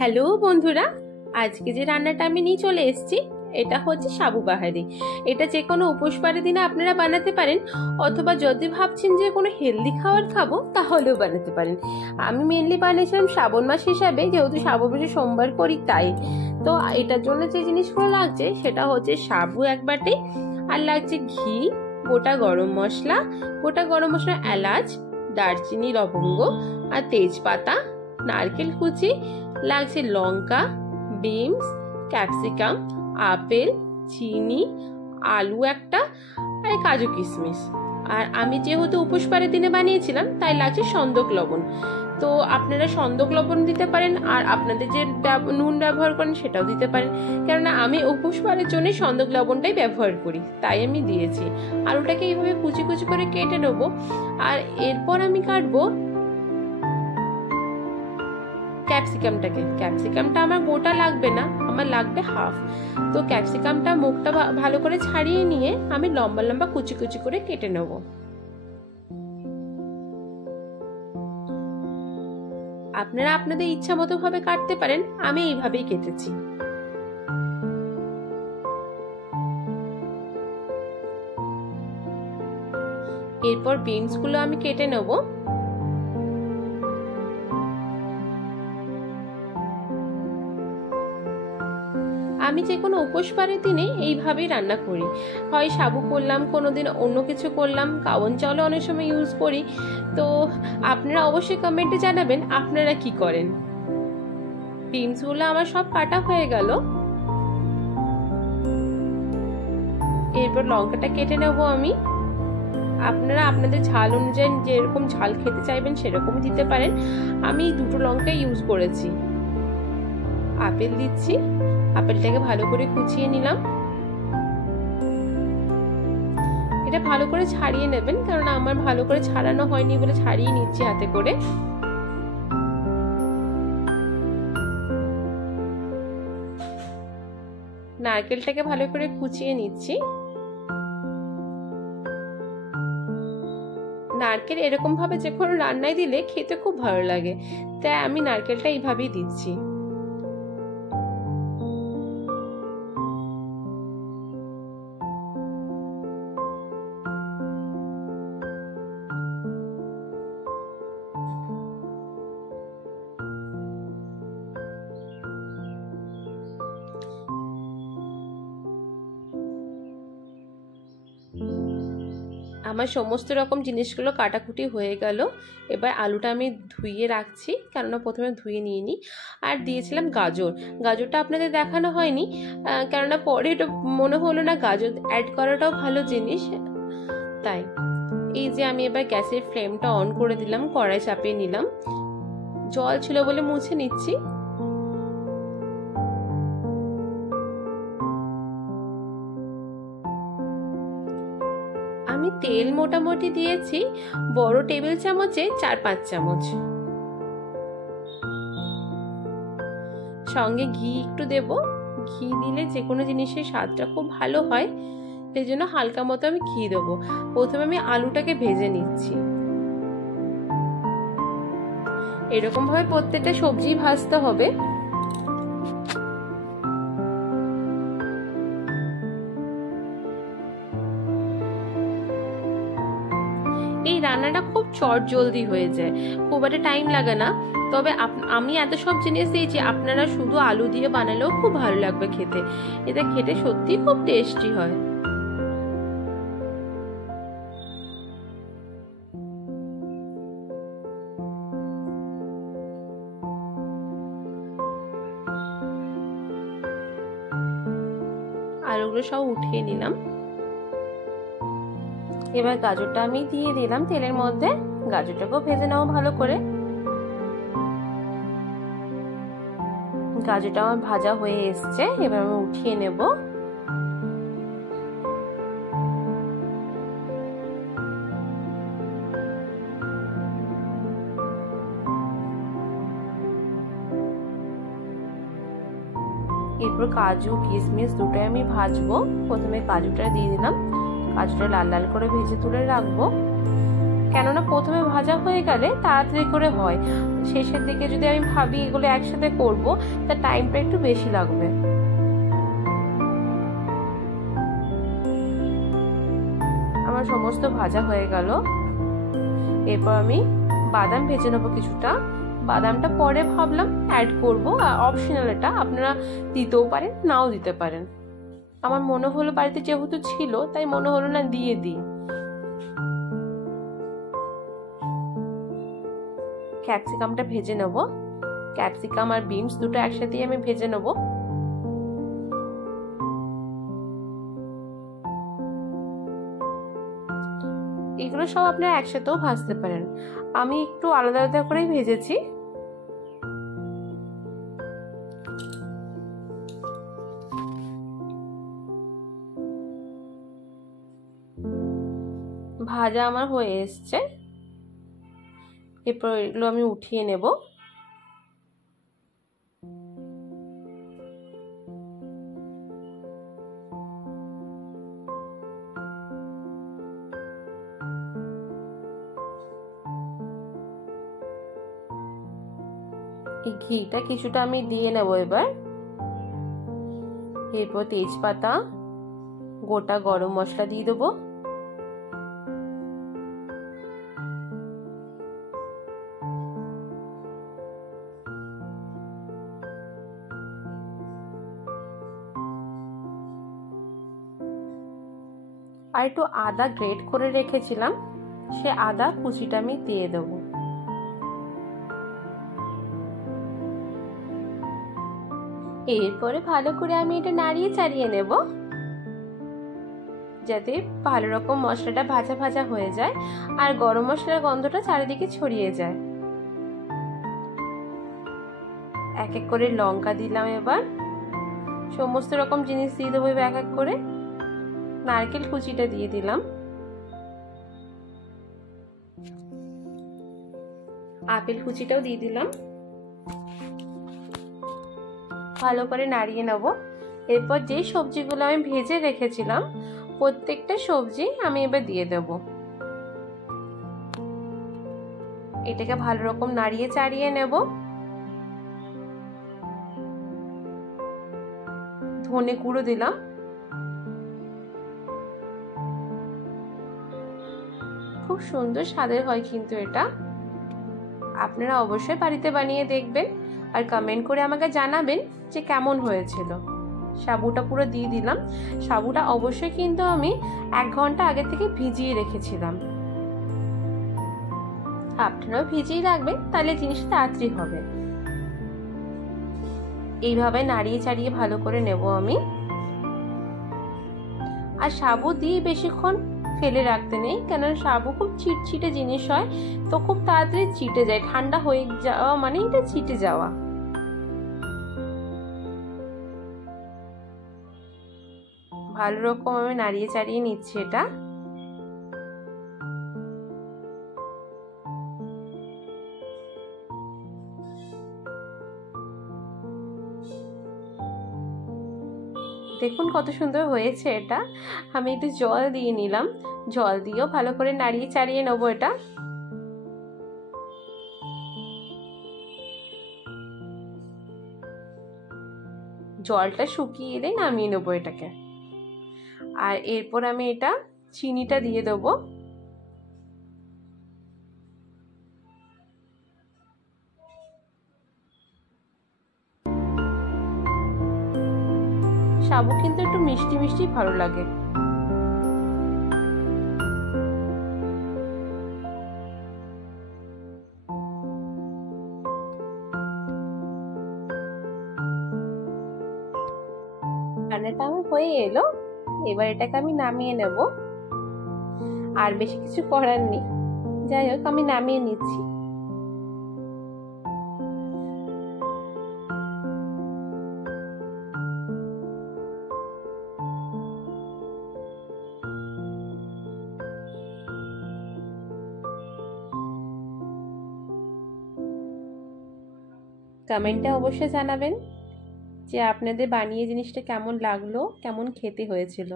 Hello বন্ধুরা, আজকে যে রান্নাটা আমি নিয়ে চলে এসেছি এটা হচ্ছে সাবু বাহারি। এটা যে কোনো উপোস বারের দিনে আপনারা বানাতে পারেন, অথবা যদি ভাবছেন যে কোনো হেলদি খাবার খাবো তাহলেও বানাতে পারেন। আমি মেনলি বানিয়েছিলাম শ্রাবণ মাস হিসাবে, যেহেতু শ্রাবণ মাসে সোমবার করি তাই। তো এটার জন্য যে জিনিসগুলো লাগছে সেটা হচ্ছে সাবু এক বাটি, আর লাগছে ঘি, গোটা গরম মশলা, এলাচ, দারচিনি, লবঙ্গ আর তেজপাতা, নারকেল কুচি, লাগছে লঙ্কা, বিনস, ক্যাপসিকাম, আপেল, চিনি, আলু একটা, আর কাজু কিশমিশ। আর আমি যেহেতু উপোস বারের দিনে বানিয়েছিলাম তাই লাগছে সন্দক লবণ। তো আপনারা সন্দক লবণ দিতে পারেন, আর আপনাদের যে নুন ব্যবহার করেন সেটাও দিতে পারেন, কেননা আমি উপোস বারের জন্য সন্দক লবণটাই ব্যবহার করি তাই আমি দিয়েছি। আলুটাকে এইভাবে কুচি কুচি করে কেটে নেবো, আর এরপর আমি কাটবো ক্যাপসিকামটা আমার গোটা লাগবে না, আমার লাগবে হাফ। তো ক্যাপসিকামটা মুখটা ভালো করে ছাড়িয়ে নিয়ে আমি লম্বা লম্বা কুচি কুচি করে কেটে নেব। আপনারা আপনাদের ইচ্ছা মতো ভাবে কাটতে পারেন, আমি এইভাবেই কেটেছি। এরপর বিনস গুলো আমি কেটে নেব। আমি যে কোনো উপোস বারের দিনে এইভাবেই রান্না করি, হয় সাবু করলাম, কোনোদিন অন্য কিছু করলাম, কাওন চাউলও অনেক সময় ইউজ করি। তো আপনারা অবশ্যই কমেন্টে জানাবেন আপনারা কি করেন। বিনসগুলো আমার সব কাটা হয়ে গেল। এরপর লঙ্কাটা কেটে নেব আমি। আপনারা আপনাদের ঝাল অনুযায়ী যেরকম ঝাল খেতে চাইবেন সেরকম দিতে পারেন। আমি দুটো লঙ্কা ইউজ করেছি। আপেল দিচ্ছি, আপেলটাকে ভালো করে কুচিয়ে নিলাম। এটা ভালো করে ছাড়িয়ে নেবেন, কারণ আমার ভালো করে ছাড়ানো হয়নি বলে ছাড়িয়ে নিচ্ছি হাতে করে। নারকেলটাকে ভালো করে কুচিয়ে নিচ্ছি। নারকেল এরকম ভাবে যে কোনো রান্নায় দিলে খেতে খুব ভালো লাগে, তাই আমি নারকেলটা এইভাবেই দিচ্ছি। আমার সমস্ত রকম জিনিসগুলো কাটাকুটি হয়ে গেল। এবার আলুটা আমি ধুইয়ে রাখছি, কেননা প্রথমে ধুয়ে নিয়ে নিই। আর দিয়েছিলাম গাজরটা আপনাদের দেখানো হয়নি, কেননা পরে এটা মনে হলো না গাজর অ্যাড করাটাও ভালো জিনিস, তাই। এই যে আমি এবার গ্যাসের ফ্লেমটা অন করে দিলাম, কড়াই চাপিয়ে নিলাম, জল ছিল বলে মুছে নিচ্ছি। আমি তেল মোটামুটি দিয়েছি বড় টেবিল চামচে 4-5 চামচ। সঙ্গে ঘি একটু দেব। ঘি দিলে যে কোনো জিনিসের স্বাদটা খুব ভালো হয়, সেই জন্য হালকা মতো আমি ঘি দেবো। প্রথমে আমি আলুটাকে ভেজে নিচ্ছি। এরকম ভাবে প্রত্যেকটা সবজি ভাজতে হবে। এই রান্নাটা খুব চটজলদি হয়ে যায়, খুব একটা টাইম লাগে না। তবে আমি এত সব জিনিস দিয়েছি, আপনারা শুধু আলু দিয়ে বানালেও খুব ভালো লাগবে খেতে। এটা খেতে সত্যি খুব টেস্টি হয়। আলুগুলো সব উঠিয়ে নিলাম। এবার গাজরটা আমি দিয়ে দিলাম তেলের মধ্যে। গাজরটাকেও ভেজে নাও ভালো করে। গাজরটা আমার ভাজা হয়ে এসছে, এবার আমি উঠিয়ে নেব। এরপর কাজু কিশমিশ দুটোই আমি ভাজবো। প্রথমে কাজুটা দিয়ে দিলাম, কাজুটা লাল লাল করে ভেজে তুলে রাখবো। কেননা প্রথমে ভাজা হয়ে গেলে তাড়াতাড়ি করে হয়, শেষের দিকে যদি আমি ভাবি এগুলো একসাথে করব তার টাইমটা একটু বেশি লাগবে। আমার সমস্ত ভাজা হয়ে গেল। এরপর আমি বাদাম ভেজে নেবো কিছুটা। বাদামটা পরে ভাবলাম অ্যাড করব, অপশনাল, এটা আপনারা দিতেও পারেন নাও দিতে পারেন। আমার মনে হলো বাড়িতে যেহেতু ছিল তাই মনে হলো না দিয়ে দিই। ক্যাপসিকামটা ভেজে নেব। ক্যাপসিকাম আর বিনস দুটো একসাথে আমি ভেজে নেব। এগুলো সব আপনারা একসাথেও ভাজতে পারেন, আমি একটু আলাদা আলাদা করেই ভেজেছি। ভাজা আমার হয়ে এসছে। এরপর এগুলো আমি উঠিয়ে নেব। এই ঘিটা কিছুটা আমি দিয়ে নেব এবার। এরপর তেজপাতা, গোটা গরম মশলা দিয়ে দেবো। আর একটু আদা গ্রেট করে রেখেছিলাম, সে আদা কুচিটা আমি দিয়ে দেবো। এরপরে ভালো করে আমি এটা নাড়িয়ে চাড়িয়ে নেব যাতে ভালো রকম মশলাটা ভাজা ভাজা হয়ে যায় আর গরম মশলার গন্ধটা চারিদিকে ছড়িয়ে যায়। এক এক করে লঙ্কা দিলাম, এবার সমস্ত রকম জিনিস দিয়ে দেবো এক এক করে। নারকেল কুচিটা দিয়ে দিলাম, আপেল কুচিটাও দিয়ে দিলাম। ভালো করে নাড়িয়ে নেব। এরপর যে সবজিগুলো আমি ভেজে রেখেছিলাম প্রত্যেকটা সবজি আমি এবার দিয়ে দেব। এটাকে ভালো রকম নাড়িয়ে চাড়িয়ে নেব। ধনে গুঁড়ো দিলাম, খুব সুন্দর স্বাদের হয় কিন্তু এটা। আপনারা অবশ্যই বাড়িতে বানিয়ে দেখবেন আর কমেন্ট করে আমাকে জানাবেন যে কেমন হয়েছিল। সাবুটা পুরো দিয়ে দিলাম। সাবুটা অবশ্যই কিন্তু আমি 1 ঘন্টা আগে থেকে ভিজিয়ে রেখেছিলাম, আপনারাও ভিজিয়ে রাখবেন তাহলে জিনিসটা তাড়াতাড়ি হবে। এইভাবে নাড়িয়ে চাড়িয়ে ভালো করে নেব আমি। আর সাবু দিয়ে বেশিক্ষণ ফেলে রাখতে নেই, কেন সাবু খুব চিটচিটে জিনিস হয়, তো খুব তাড়াতাড়ি চিটে যায়। ঠান্ডা হয়ে যাওয়া মানে এটা চিটে যাওয়া। ভালো রকম আমি নাড়িয়ে চাড়িয়ে নিচ্ছি এটা। দেখুন কত সুন্দর হয়েছে এটা। আমি একটু জল দিয়ে নিলাম, জল দিয়েও ভালো করে নাড়িয়ে চাড়িয়ে নেবো এটা। জলটা শুকিয়ে এলে নামিয়ে নেবো এটাকে। আর এরপর আমি এটা চিনিটা দিয়ে দেবো। সাবু কিন্তু একটু মিষ্টি মিষ্টি ভালো লাগে। রান্নাটা আমার হয়ে এলো, এবার এটাকে আমি নামিয়ে নেব। আর বেশি কিছু করার নেই, যাই হোক আমি নামিয়ে নিচ্ছি। কমেন্টে অবশ্যই জানাবেন যে আপনাদের বানিয়ে জিনিসটা কেমন লাগলো, কেমন খেতে হয়েছিল।